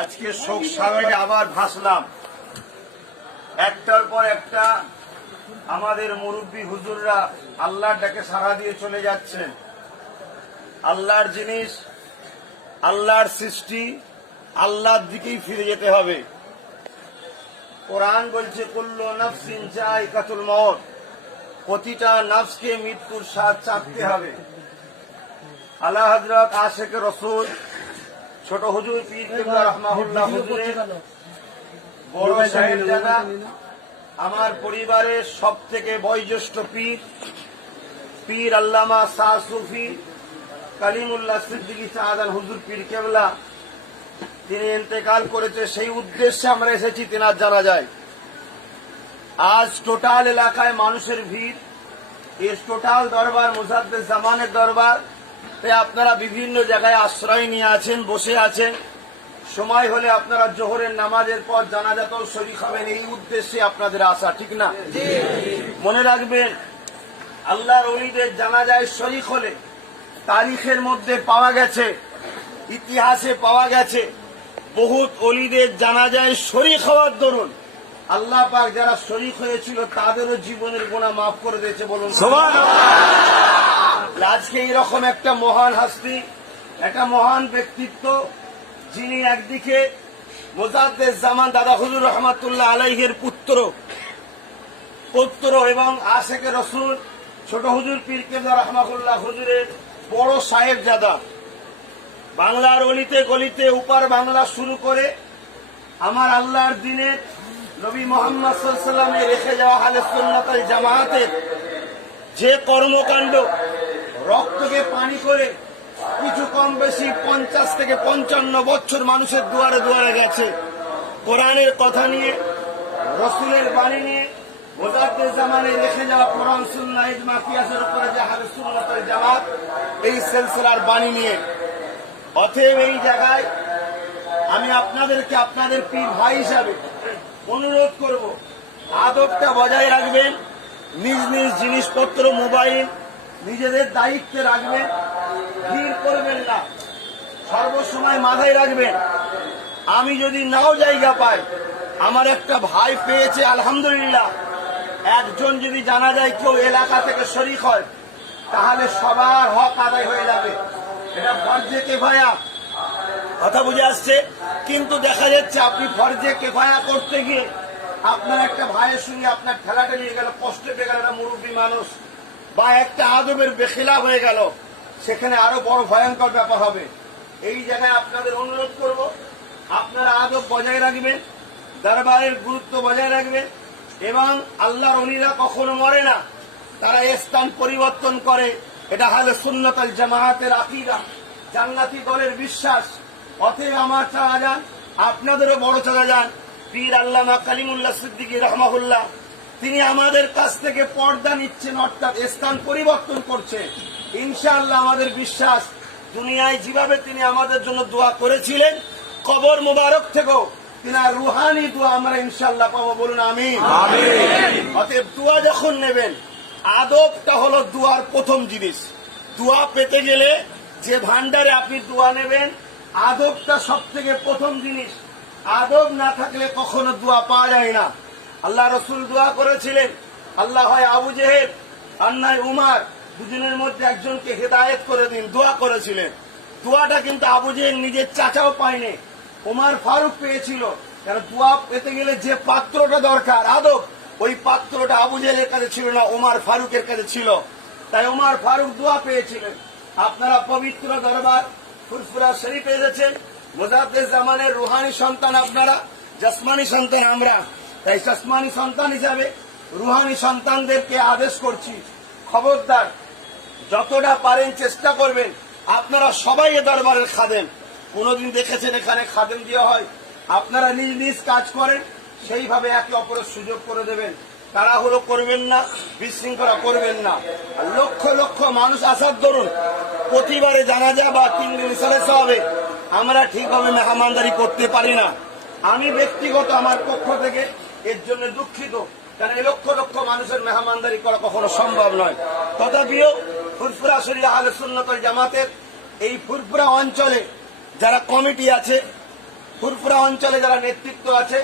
আজকে শোক সাগরে আবার ভাসলাম। একটার পর একটা আমাদের মুরব্বী হুজুররা আল্লাহর ডাকে সাড়া দিয়ে চলে যাচ্ছেন। আল্লাহর জিনিস, আল্লাহর সৃষ্টি, আল্লাহর দিকেই ফিরে যেতে হবে। কোরআন বলছে কুল্লু নাফসিন যায়কাতুল মউত, প্রতিটা নফসকে মৃত্যুর স্বাদ চাখতে হবে। আলা হযরত আশিকে রাসূল ছোট হুজুর পীর কেবলা রাহমাহুল্লাহ হুজুরের বড় সাহেবজাদা, আমার পরিবারের সবথেকে বয়োজ্যেষ্ঠ পীর আল্লামা শাহ সুফি কালিমুল্লাহ সিদ্দিকী শাহজাহান হুজুর পীর কেবলা, তিনি ইন্তেকাল করেছে। সেই উদ্দেশ্যে আমরা এসেছি তেনার জানাজায়। আজ টোটাল এলাকায় মানুষের ভিড়, এই টোটাল দরবার মুজাদ্দেদ জামানের দরবার। তাই আপনারা বিভিন্ন জায়গায় আশ্রয় নিয়ে আছেন, বসে আছেন। সময় হলে আপনারা জোহরের নামাজের পর জানাজাতেও শরীক হবেন, এই উদ্দেশ্যে আপনাদের আসা, ঠিক না? মনে রাখবেন, আল্লাহর ওলিদের জানাজায় শরীক হলে তারিখের মধ্যে পাওয়া গেছে, ইতিহাসে পাওয়া গেছে, বহুত ওলিদের জানাজায় শরীক হওয়ার দরুন আল্লাহ পাক যারা শরীক হয়েছিল তাদেরও জীবনের গুনাহ মাফ করে দিয়েছে। বলুন সুবহানাল্লাহ। আজকে এইরকম একটা মহান হাস্তি, একটা মহান ব্যক্তিত্ব, যিনি একদিকে মুজাদ্দেদ জামান দাদা হুজুর রহমাতুল্লাহ আলাইহির পুত্র এবং আশিকে রাসূল ছোট হুজুর পীর কেবলা রাহমাহুল্লাহ হুজুরের বড় সাহেবজাদা। বাংলার অলিতে গলিতে উপার বাংলা শুরু করে আমার আল্লাহর দিনের নবী মুহাম্মদ সাল্লাল্লাহু আলাইহি ওয়াসাল্লামে রেখে যাওয়া আহলে সুন্নাত ওয়াল জামাতের যে কর্মকাণ্ড, রক্তকে পানি করে কিছু কম বেশি 50 থেকে 55 বছর মানুষের দুয়ারে দুয়ারে গেছে। কোরআনের কথা নিয়ে, রসুলের বাণী নিয়ে, মুজাদ্দেদ জামানে রেখে যাওয়া কোরআন সুন্নাহ ইজমা কিয়াসের উপরে যে আহলে সুন্নাত ওয়াল জামাত, এই সিলসিলার বাণী নিয়ে। অতএব এই জায়গায় আমি আপনাদেরকে আপনাদের পীর ভাই হিসাবে অনুরোধ করব, আদবটা বজায় রাখবেন। নিজ নিজ জিনিসপত্র, মোবাইল নিজেদের দায়িত্বে রাখবেন, ভিড় করবেন না, সর্বসময় মাথায় রাখবেন। আমি যদি নাও জায়গা পাই, আমার একটা ভাই পেয়েছে আলহামদুলিল্লাহ। একজন যদি জানা যায় কেউ এলাকা থেকে শরীক হয়, তাহলে সবার হক আদায় হয়ে যাবে। এটা ফরজে কেফায়া, কথা বুঝে আসছে? কিন্তু দেখা যাচ্ছে আপনি ফরজে কেফায়া করতে গিয়ে আপনার একটা ভাইয়ের সঙ্গে আপনার ঠেলাঠেলি হয়ে গেল, কষ্ট পেয়ে গেল, একটা মুরব্বী মানুষ, বা একটা আদবের বেখিলাফ হয়ে গেল, সেখানে আরো বড় ভয়ঙ্কর ব্যাপার হবে। এই জায়গায় আপনাদের অনুরোধ করব, আপনারা আদব বজায় রাখবেন, দরবারের গুরুত্ব বজায় রাখবেন। এবং আল্লাহর ওলিরা কখনো মরে না, তারা স্থান পরিবর্তন করে। এটা আহলে সুন্নাত ওয়াল জামাতের আকীদা, জান্নাতি দলের বিশ্বাস। অতএব আমার চাওয়া যান, আপনাদেরও বড় চাওয়া যান, পীর আল্লামা কালিমুল্লাহ সিদ্দিকী রাহমাহুল্লাহ, তিনি আমাদের কাছ থেকে পর্দা নিচ্ছেন, অর্থাৎ স্থান পরিবর্তন করছে। ইনশাআল্লাহ আমাদের বিশ্বাস, দুনিয়ায় যেভাবে তিনি আমাদের জন্য দোয়া করেছিলেন, কবর মোবারক থেকেও তিনার রুহানি দোয়া আমরা ইনশাআল্লাহ পাবো। বলুন আমিন। অতএব দোয়া যখন নেবেন, আদবটা হলো দোয়ার প্রথম জিনিস। দোয়া পেতে গেলে যে ভান্ডারে আপনি দোয়া নেবেন, আদবটা সব থেকে প্রথম জিনিস। আদব না থাকলে কখনো দোয়া পাওয়া যায় না। আল্লাহ রসুল দোয়া করেছিলেন, আল্লাহ হয় আবু জেহেল আর নয় উমার, দুজনের মধ্যে একজনকে হেদায়েত করে দিন, দোয়া করেছিলেন। দোয়াটা কিন্তু আবু জেহেল নিজের চাচাও পায়নি, উমার ফারুক পেয়েছিল। কারণ দোয়া পেতে গেলে যে পাত্রটা দরকার, আদব, ওই পাত্রটা আবু জেহেলের কাছে ছিল না, উমার ফারুকের কাছে ছিল। তাই উমার ফারুক দোয়া পেয়েছিলেন। আপনারা পবিত্র দরবার ফুরফুরা শরীফে এসেছেন, মুজাদ্দেদ জামানের রুহানি সন্তান আপনারা, জাসমানি সন্তান আমরা। তাই জাসমানি সন্তান হিসাবে রুহানি সন্তানদেরকে আদেশ করছি, খবরদার, যতটা পারেন চেষ্টা করবেন। আপনারা সবাই এ দরবারের খাদেম, কোনদিন দেখেছেন এখানে খাদেম দেওয়া হয়? আপনারা নিজ নিজ কাজ করেন, সেইভাবে একে অপরের সুযোগ করে দেবেন। তাড়াহুড়ো করবেন না, বিশৃঙ্খলা করবেন না। আর লক্ষ লক্ষ মানুষ আসার দরুন প্রতিবারে জানাজা বা 3 দিন ইসালেসা হবে, আমরা ঠিকভাবে মেহমানদারি করতে পারি না। আমি ব্যক্তিগত আমার পক্ষ থেকে এর জন্য দুঃখিত, কারণ এই লক্ষ লক্ষ মানুষের মেহমানদারি করা কখনো সম্ভব নয়। তথাপিও ফুরফুরা শরীফ আহলে সুন্নাত ওয়াল জামাতের এই ফুরফুরা অঞ্চলে যারা কমিটি আছে, ফুরফুরা অঞ্চলে যারা নেতৃত্ব আছে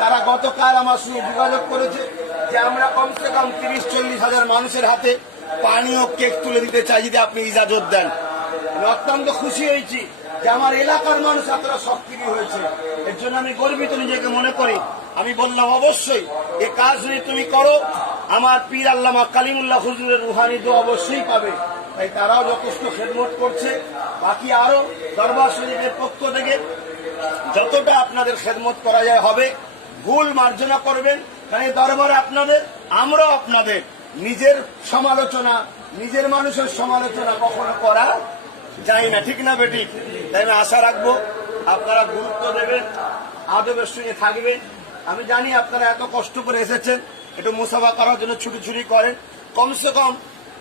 তারা গতকাল আমার সঙ্গে যোগাযোগ করেছে যে আমরা কমসে কম 30-40 হাজার মানুষের হাতে পানি ও কেক তুলে দিতে চাই যদি আপনি ইজাজত দেন। আমি অত্যন্ত খুশি হয়েছি যে আমার এলাকার মানুষ এতটা সক্রিয় হয়েছে, এর জন্য আমি গর্বিত নিজেকে মনে করি। আমি বললাম অবশ্যই এ কাজ যদি তুমি করো আমার পীর আল্লামা কালিমুল্লাহ হুজুরের রুহানি দোয়া অবশ্যই পাবে। তাই তারাও যথেষ্ট খেদমত করছে। বাকি আরো দরবার শরীফের পক্ষ থেকে যতটা আপনাদের খেদমত করা যায় হবে, ভুল মার্জনা করবেন। কারণ এই দরবারে আপনাদের, আমরাও আপনাদের নিজের সমালোচনা, নিজের মানুষের সমালোচনা কখনো করা যায় না, ঠিক না বেটি? তাই আমি আশা রাখবো আপনারা গুরুত্ব দেবেন, আদবের সঙ্গে থাকবেন। আমি জানি আপনারা এত কষ্ট করে এসেছেন, একটু মুসাফা করার জন্য ছুটি ছুটি করেন, কমসে কম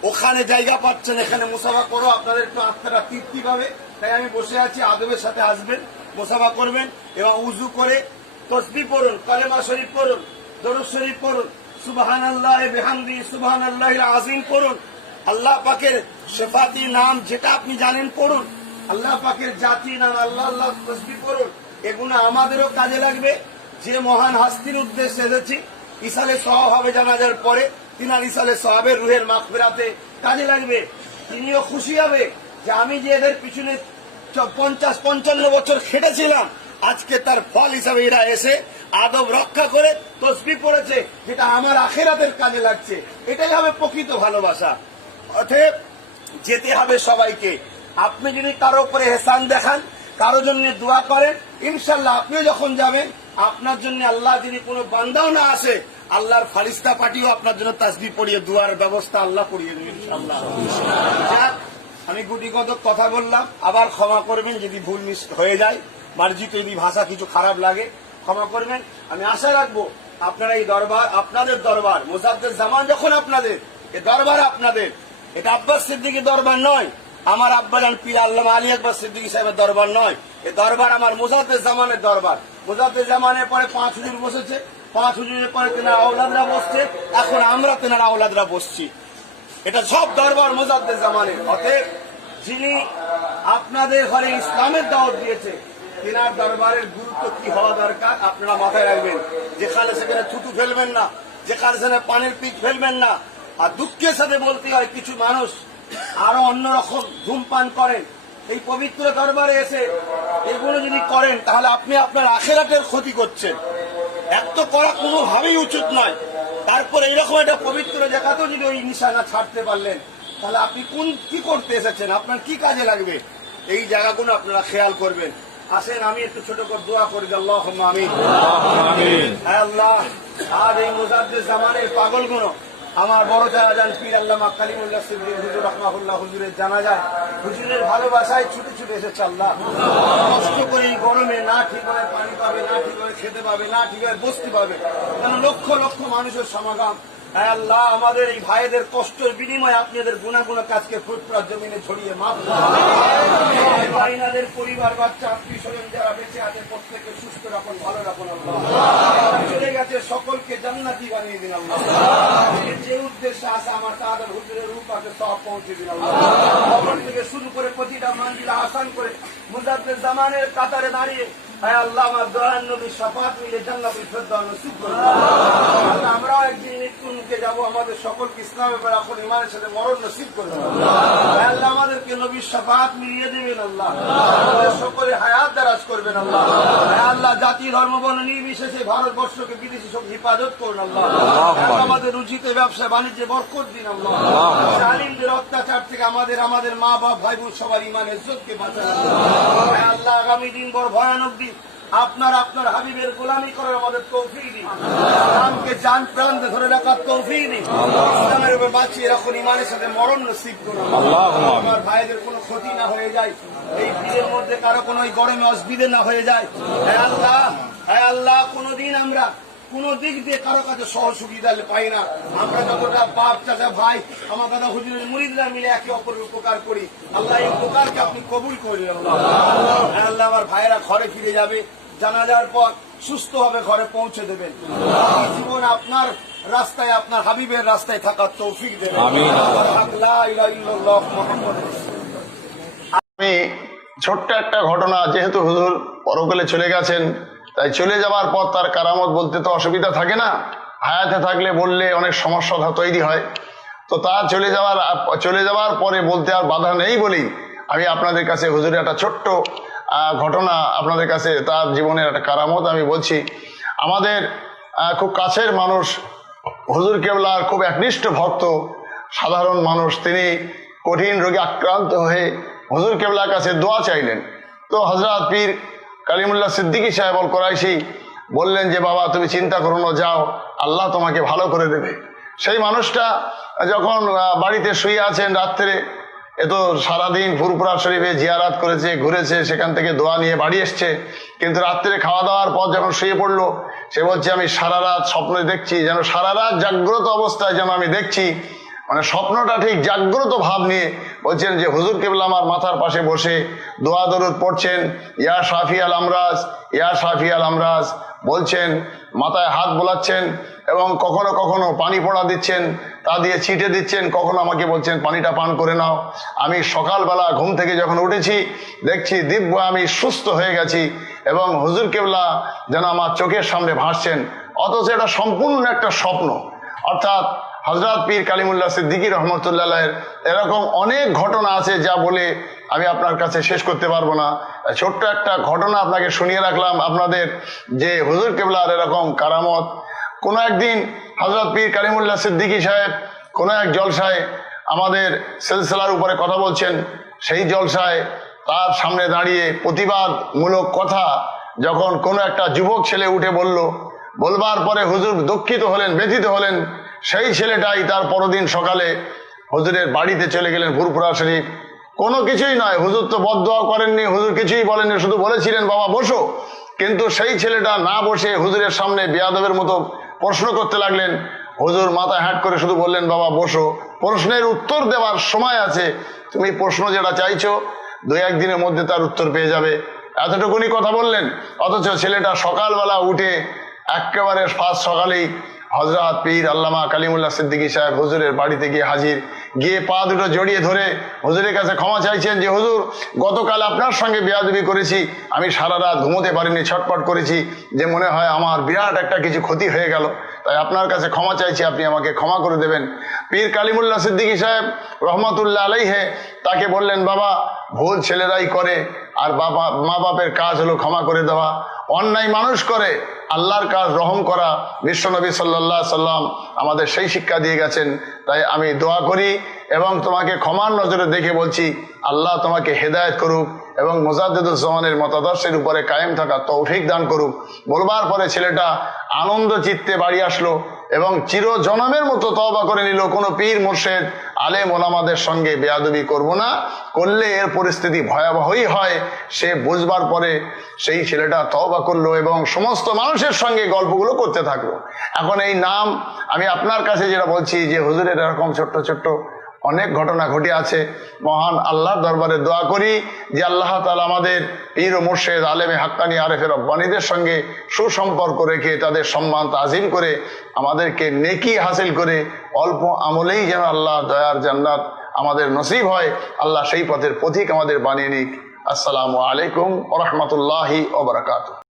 ওখানে জায়গা পাচ্ছেন, এখানে মুসাফা করো, আপনাদের একটু আত্মারা তৃপ্তি পাবে। তাই আমি বসে আছি, আদবের সাথে আসবেন, মুসাফা করবেন এবং উজু করে তসবিহ পড়ুন, কালেমা শরীফ পড়ুন, দরুদ শরীফ পড়ুন, সুবহানাল্লাহ বিহামদি সুবহানাল্লাহিল আযীম পড়ুন, আল্লাহ পাকের সিফাতি নাম যেটা আপনি জানেন পড়ুন, আল্লাহ পাকের জাতি নাম আল্লাহ আল্লাহ তসবিহ পড়ুন। এগুলো আমাদেরও কাজে লাগবে। যে মহান হাস্তির উদ্দেশ্যে এসেছি, ইসালে সওয়াব হবে জানাজার পরে, তিনার ইসালে সওয়াবের রুহের মাগফিরাতে কাজে লাগবে। তিনিও খুশি হবে যে আমি যে এদের পিছনে 50-55 বছর খেটেছিলাম, আজকে তার ফল হিসাবে এরা এসে আদব রক্ষা করে তসবিহ পড়েছে, যেটা আমার আখিরাতের কাজে লাগছে। এটাই হবে প্রকৃত ভালোবাসা। অতএব যেতে হবে সবাইকে। আপনি যদি কারো উপরে এহসান দেখান, কারো জন্য দোয়া করেন, ইনশাল্লাহ আপনিও যখন যাবেন আপনার জন্য আল্লাহ যদি কোনো বান্দাও না আসে, আল্লাহর ফারিস্তা পাঠিয়েও আপনার জন্য তাসবিহ পড়িয়ে দোয়ার ব্যবস্থা আল্লাহ করিয়ে দেবেন ইনশাল্লাহ। যাক, আমি গুটিগত কথা বললাম, আবার ক্ষমা করবেন যদি ভুল মিস হয়ে যায়, মার্জিত যদি ভাষা কিছু খারাপ লাগে ক্ষমা করবেন। আমি আশা রাখবো আপনারা এই দরবার, আপনাদের দরবার, মুজাদ্দেদ জামান যখন আপনাদের, এই দরবার আপনাদের, এটা আব্বাস সিদ্দিকীর দরবার নয়, আমার আব্বাজান পীর আল্লামা আলী আকবর সিদ্দিকী সাহেবের দরবার নয়, এই দরবার আমার মুজাদ্দেদ জামানের দরবার। মুজাদ্দেদ জামানের পরে 5 হুজুর বসেছে, 5 হুজুরের পরে তেনার আওলাদরা বসছে, এখন আমরা তেনার আওলাদরা বসছি। এটা সব দরবার মুজাদ্দেদ জামানের। অতএব যিনি আপনাদের ঘরে ইসলামের দাওয়াত দিয়েছে, তেনার দরবারের গুরুত্ব কি হওয়া দরকার আপনারা মাথায় রাখবেন। যেখানে সেখানে থুতু ফেলবেন না, যেখানে সেখানে পানির পিক ফেলবেন না। আর দুঃখের সাথে বলতে হয়, কিছু মানুষ আরো অন্যরকম ধূমপান করেন। এই পবিত্র দরবারে এসে এগুলো যদি করেন, তাহলে আপনি আপনার আখিরাতের ক্ষতি করছেন। এক তো করা কোনোভাবেই উচিত নয়। তারপর এইরকম একটা পবিত্র জায়গাতেও যদি ওই নিশানা ছাড়তে পারলেন, তাহলে আপনি কি করতে এসেছেন, আপনার কি কাজে লাগবে? এই জায়গাগুলো আপনারা খেয়াল করবেন। আসেন আমি একটু ছোট করে দোয়া করি, আল্লাহুম্মা আমিন। হ্যাঁ আল্লাহ, আজ এই মুজাদ্দেদ জামানের পাগলগুলো আমার বড় চাচাজান পীর আল্লামা কালিমুল্লাহ সিদ্দিকী হুজুর রাহমাহুল্লাহ হুজুরের জানাজায়, হুজুরের ভালোবাসায় ছুটে ছুটে এসেছে। আল্লাহ, কষ্ট করে এই গরমে না ঠিকভাবে পানি পাবে, না ঠিকভাবে খেতে পাবে, না ঠিকভাবে বসতে পাবে, কেন লক্ষ লক্ষ মানুষের সমাগম। হ্যাঁ আল্লাহ, আমাদের এই ভাইদের কষ্টের বিনিময়ে আপনি এদের গুণাগুণ কাজকে ফুটপুরা জমিনে ছড়িয়ে মাফ করুন। পরিবার, বাচ্চা, আত্মীয় স্বজন যারা বেঁচে আছে প্রত্যেককে সুস্থ রাখুন, ভালো রাখুন। আল্লাহ, চলে গেছে সকলকে জান্নাতি বানিয়ে দিন। আল্লাহ, যে উদ্দেশ্যে আসে আমার তাদের হুজুরের রূপাকে সব পৌঁছে দিন। আল্লাহ, খবর থেকে শুরু করে প্রতিটা মঞ্জিলা আসান করে মুজাদ্দেদ জামানের কাতারে দাঁড়িয়ে, হ্যাঁ আল্লাহ, আমার দয়াল নবীর শাফাত মিলে জান্নাতুল ফেরদাউস নসিব করুন। আল্লাহ, আমরাও একদিন মৃত্যুর মুখে যাব, আমাদের সকলকে ইসলামের উপর রাখুন, ইমানের সাথে মরণ নসিব করুন। হ্যাঁ আল্লাহ, আমাদেরকে নবীর শাফাত মিলিয়ে দেবেন। আল্লাহ, আমাদের সকলে হায়াত দারাজ করবেন। আল্লাহ, হ্যাঁ আল্লাহ, জাতি ধর্ম বর্ণ নির্বিশেষে ভারতবর্ষকে বিদেশি সব হেফাজত করুন। আল্লাহ, আমাদের রুচিতে ব্যবসা বাণিজ্যে বরকত দিন। আল্লাহ, জালিমদের অত্যাচার থেকে আমাদের মা বাপ ভাই বোন সবার ইমান ইজ্জতকে বাঁচান। হ্যাঁ আল্লাহ, আগামী দিন বড় ভয়ানক দিন, আপনার হাবিবের গোলামি করার আমাদের তৌফিক দিন। ইসলামকে জান প্রাণ ধরে রাখার তৌফিক দিন। ইসলামের উপর বাঁচিয়ে রাখুন, ইমানের সাথে মরণ নসিব করুন। আমার ভাইদের কোনো ক্ষতি না হয়ে যায়, এই ভিড়ের মধ্যে কারো কোনো গরমে অসুবিধে না হয়ে যায়। হ্যাঁ আল্লাহ, হ্যাঁ আল্লাহ, কোনোদিন আমরা কোন দিক দিয়ে কারো কাছে সহযোগিতা পাই না। আমরা যতটা বাপ চাচা ভাই আমার দাদা হুজুরের মুরিদরা মিলে একে অপরের উপকার করি। আল্লাহ, এই উপকারকে আপনি কবুল করেন। আল্লাহ, আল্লাহ, আমার ভাইয়েরা ঘরে ফিরে যাবে, জানাজার পর সুস্থভাবে ঘরে পৌঁছে দেবেন। জীবন আপনার রাস্তায়, আপনার হাবিবের রাস্তায় থাকার তৌফিক দেবেন। আমিন। লা ইলাহা ইল্লাল্লাহ মুহাম্মাদুর রাসূলুল্লাহ। আমি ছোট্ট একটা ঘটনা, যেহেতু হুজুর পরকালে চলে গেছেন, তাই চলে যাওয়ার পর তার কারামত বলতে তো অসুবিধা থাকে না, হায়াতে থাকলে বললে অনেক সমস্যা তৈরি হয়। তো তার চলে যাওয়ার পরে বলতে আর বাধা নেই বলেই আমি আপনাদের কাছে হুজুরের একটা ছোট্ট ঘটনা আপনাদের কাছে, তার জীবনের একটা কারামত আমি বলছি। আমাদের খুব কাছের মানুষ, হুজুর কেবলার খুব একনিষ্ঠ ভক্ত, সাধারণ মানুষ, তিনি কঠিন রোগে আক্রান্ত হয়ে হুজুর কেবলার কাছে দোয়া চাইলেন। তো হযরত পীর কালিমুল্লাহ সিদ্দিকী সাহেব আল কোরাইশি বললেন যে বাবা তুমি চিন্তা করো না, যাও, আল্লাহ তোমাকে ভালো করে দেবে। সেই মানুষটা যখন বাড়িতে শুয়ে আছেন রাত্রে, তো সারাদিন ফুরফুরা শরীফে জিয়ারাত করেছে, ঘুরেছে, সেখান থেকে দোয়া নিয়ে বাড়ি এসছে, কিন্তু রাত্রে খাওয়া দাওয়ার পর যখন শুয়ে পড়লো, সে বলছে আমি সারা রাত স্বপ্নে দেখছি, যেন সারা রাত জাগ্রত অবস্থায় যেন আমি দেখছি, মানে স্বপ্নটা ঠিক জাগ্রত ভাব নিয়ে বলছেন যে হুজুর কেবলা আমার মাথার পাশে বসে দোয়া দরুদ পড়ছেন, ইয়া শাফি আল আমরাজ, ইয়া শাফি আল আমরাজ বলছেন, মাথায় হাত বোলাচ্ছেন এবং কখনো কখনো পানি পড়া দিচ্ছেন, তা দিয়ে ছিটে দিচ্ছেন, কখনো আমাকে বলছেন পানিটা পান করে নাও। আমি সকালবেলা ঘুম থেকে যখন উঠেছি দেখছি দিব্য আমি সুস্থ হয়ে গেছি এবং হুজুর কেবলা যেন আমার চোখের সামনে ভাসছেন, অথচ এটা সম্পূর্ণ একটা স্বপ্ন। অর্থাৎ হযরত পীর কালিমুল্লাহ সিদ্দিকী রহমতুল্লাহ এরকম অনেক ঘটনা আছে যা বলে আমি আপনার কাছে শেষ করতে পারবো না। ছোট্ট একটা ঘটনা আপনাকে শুনিয়ে রাখলাম আপনাদের, যে হুজুর কেবলার এরকম কারামত। কোনো একদিন হযরত পীর কালিমুল্লাহ সিদ্দিকী সাহেব কোনো এক জলসায় আমাদের সিলসিলার উপরে কথা বলছেন, সেই জলসায় তার সামনে দাঁড়িয়ে প্রতিবাদমূলক কথা যখন কোনো একটা যুবক ছেলে উঠে বলবার পরে হুজুর দুঃখিত হলেন, ব্যথিত হলেন। সেই ছেলেটাই তার পরদিন সকালে হুজুরের বাড়িতে চলে গেলেন ফুরফুরা শরীফ। কোনো কিছুই নয়, হুজুর তো বদদোয়া করেননি, হুজুর কিছুই বলেননি, শুধু বলেছিলেন বাবা বসো। কিন্তু সেই ছেলেটা না বসে হুজুরের সামনে বেয়াদবের মতো প্রশ্ন করতে লাগলেন। হুজুর মাথা হ্যাট করে শুধু বললেন বাবা বসো, প্রশ্নের উত্তর দেওয়ার সময় আছে, তুমি প্রশ্ন যেটা চাইছো 2-1 দিনের মধ্যে তার উত্তর পেয়ে যাবে, এতটুকুনি কথা বললেন। অথচ ছেলেটা সকালবেলা উঠে একেবারে ফার্স্ট সকালেই হযরত পীর আল্লামা কালিমুল্লাহ সিদ্দিকী সাহেব হুজুরের বাড়িতে গিয়ে হাজির, গিয়ে পা দুটো জড়িয়ে ধরে হুজুরের কাছে ক্ষমা চাইছেন যে হুজুর গতকাল আপনার সঙ্গে বেয়াদবি করেছি, আমি সারা রাত ঘুমোতে পারিনি, ছটপট করেছি, যে মনে হয় আমার বিরাট একটা কিছু ক্ষতি হয়ে গেল, তাই আপনার কাছে ক্ষমা চাইছি, আপনি আমাকে ক্ষমা করে দেবেন। পীর কালিমুল্লাহ সিদ্দিকী সাহেব রহমতুল্লাহ আলাইহে তাকে বললেন বাবা ভুল ছেলেরাই করে, আর মা বাপের কাজ হলো ক্ষমা করে দেওয়া, অন্যায় মানুষ করে, আল্লাহর কাজ রহম করা। বিশ্বনবী সাল্লাল্লাহু আলাইহি সাল্লাম আমাদের সেই শিক্ষা দিয়ে গেছেন। তাই আমি দোয়া করি এবং তোমাকে ক্ষমার নজরে দেখে বলছি, আল্লাহ তোমাকে হেদায়েত করুক এবং মুজাদ্দিদুজ্জামানের মতাদর্শের উপরে কায়েম থাকা তৌফিক দান করুক। বলবার পরে ছেলেটা আনন্দ চিত্তে বাড়ি আসলো এবং চিরজনমের মতো তওবা করে নিল, কোনো পীর মুর্শিদ আলেম ওলামাদের সঙ্গে বেয়াদবি করব না, করলে এর পরিস্থিতি ভয়াবহই হয়। সে বুঝবার পরে সেই ছেলেটা তওবা করলো এবং সমস্ত মানুষের সঙ্গে গল্পগুলো করতে থাকলো। এখন এই নাম আমি আপনার কাছে যেটা বলছি যে হুজুরের এরকম ছোট্ট ছোট্ট অনেক ঘটনা ঘটে আছে। মহান আল্লাহর দরবারে দোয়া করি যে আল্লাহ তাআলা আমাদের পীর ও মুর্শিদ আলেমে হাক্কানি আরেফে রব্বানীদের সঙ্গে সুসম্পর্ক রেখে তাদের সম্মান তাজিম করে আমাদেরকে নেকি হাসিল করে অল্প আমলেই যেন আল্লাহ দয়ার জান্নাত আমাদের নসিব হয়। আল্লাহ সেই পথের পথিক আমাদের বানিয়ে নিক। আসসালামু আলাইকুম ওয়া রাহমাতুল্লাহি ওয়া বারাকাতুহু।